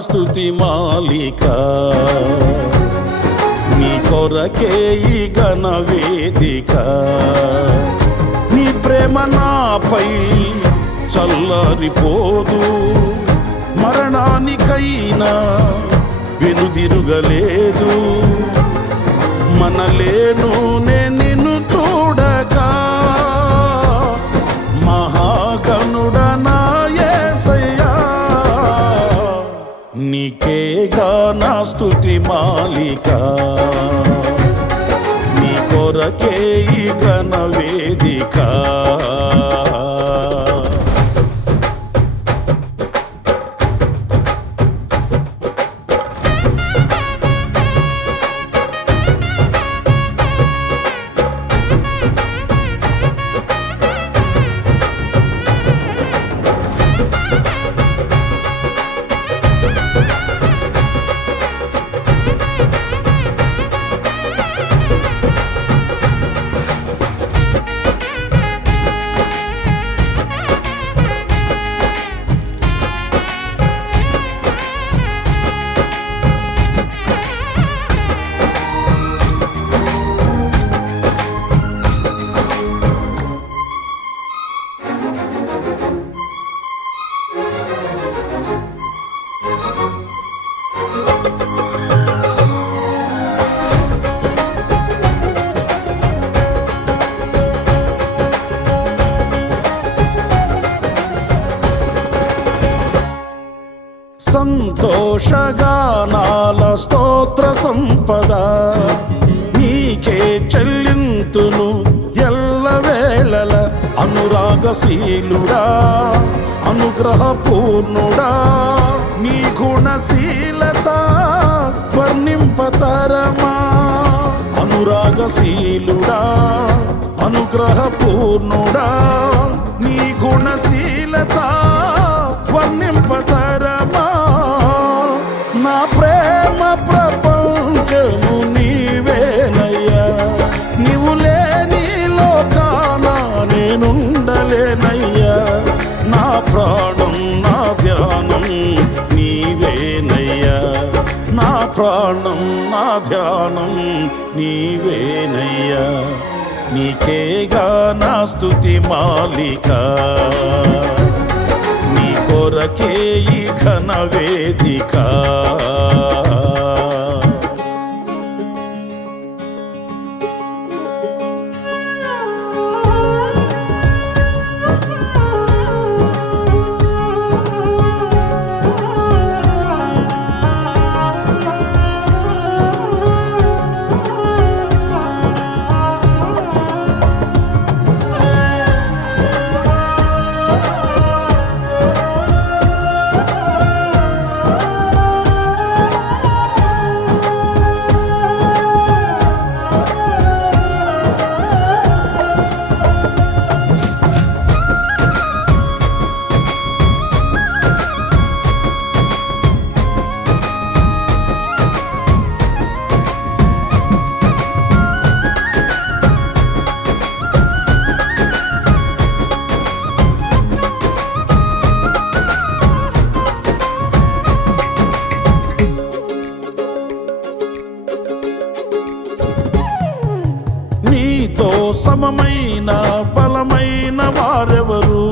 స్తుతి మాలిక నీ కొరకే ఈ ఘన వేదిక నీ ప్రేమ నాపై చల్లారిపోదు మరణానికైనా వెనుదిరుగలేదు మనలేను నిన్ను చూడక మహాగణుడా నా యేసయ్యా నీకేగా నా స్తుతి మాలిక నీ కొరకే ఈ ఘన వేదిక సంతోషగానాల స్తోత్ర సంపద నీకే చెల్లింతును ఎల్లవేళల అనురాగశీలుడా అనుగ్రహపూర్ణుడా నీ గుణశీలత వర్ణింపతరమా అనురాగశీలుడా అనుగ్రహపూర్ణుడా నీ గుణశీలత వర్ణింపతరమా నా ప్రేమ ప్రపంచము నీవేనయ్యా నీవు లేని లోకాన నేనుండలేనయ్యా నా ప్రాణం నా ధ్యానం నీవేనయ్యా నా ప్రాణం నా ధ్యానం నీవేనయ్యా నీకేగా నా స్తుతి మాలిక నీ కొరకే ఈ ఘన వేదిక నీతో సమమైన బలమైన వారెవరు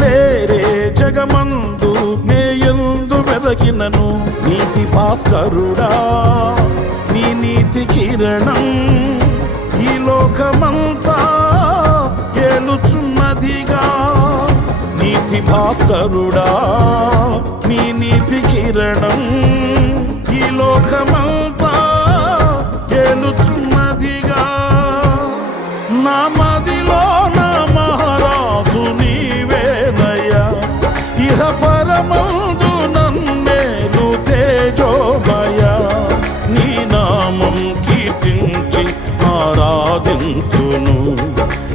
లేరే జగమందు నేయందు వెదకినను నీతి భాస్కరుడా నీ నీతి కిరణం ఈ లోకమంతా ఏలుచున్నదిగా నీతి భాస్కరుడా నీ నీతి కిరణం ఈ లోకమంతా ఏలుచున్నదిగా నా మదిలో నా మహారాజు నీవేనయ్యా ఇహ పరమందు నన్నేలు తేజోమయ నీ నామం కీర్తించి ఆరాధింతును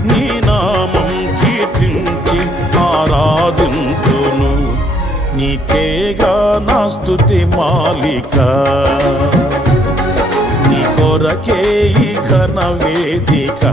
నీ నామం కీర్తించి ఆరాధింతును నీకేగా నా స్తుతి మాలిక నీ కొరకే ఈ ఘన వేదిక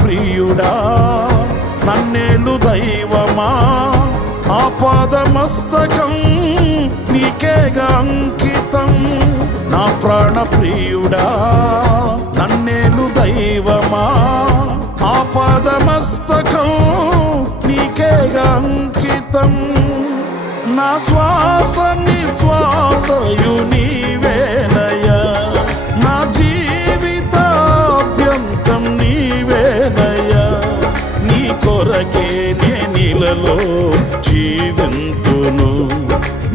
ప్రియుడా నన్నేలు దైవమా ఆపాదమస్తకం నీకేగా అంకితం. నా ప్రాణ ప్రియుడా నన్నేలు దైవమా ఆపాదమస్తకం నీకేగా అంకితం. నా శ్వాస నిశ్వాసయు నీవేనయ్యా, నా జీవితాద్యంతం నీవేనయ్యా. నీ కొరకే నేనిలలో జీవింతును,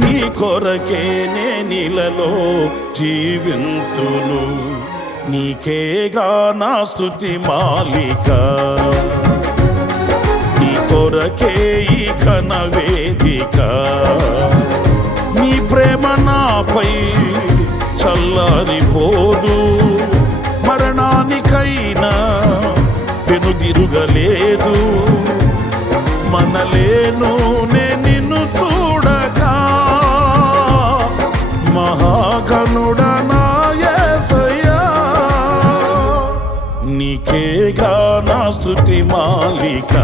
నీ కొరకే నేనిలలో జీవింతును. నీకేగా నా స్తుతి మాలిక, నీ కొరకే ఈ ఘన వేదిక. నీ ప్రేమ నాపై చల్లారిపోదు, మరణానికైనా వెనుదిరుగలేదు. మనలేను నిన్ను చూడగా, మహాగణుడా నా యేసయ్యా. నీకేగా నా స్తుతి మాలిక.